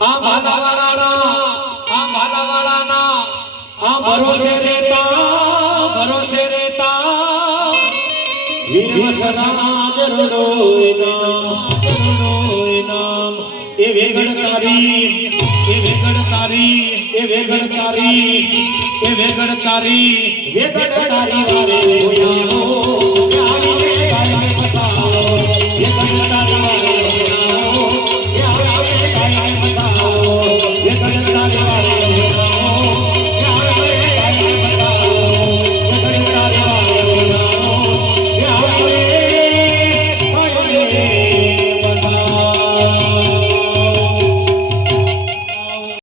આ ભાલાવાળાના આ ભાલાવાળાના આ ભરોસે રહેતા ભરોસે રહેતા. વીર સમાજ રોય નામ રોય નામ એ વેગણકારી એ વેગણકારી એ વેગણકારી.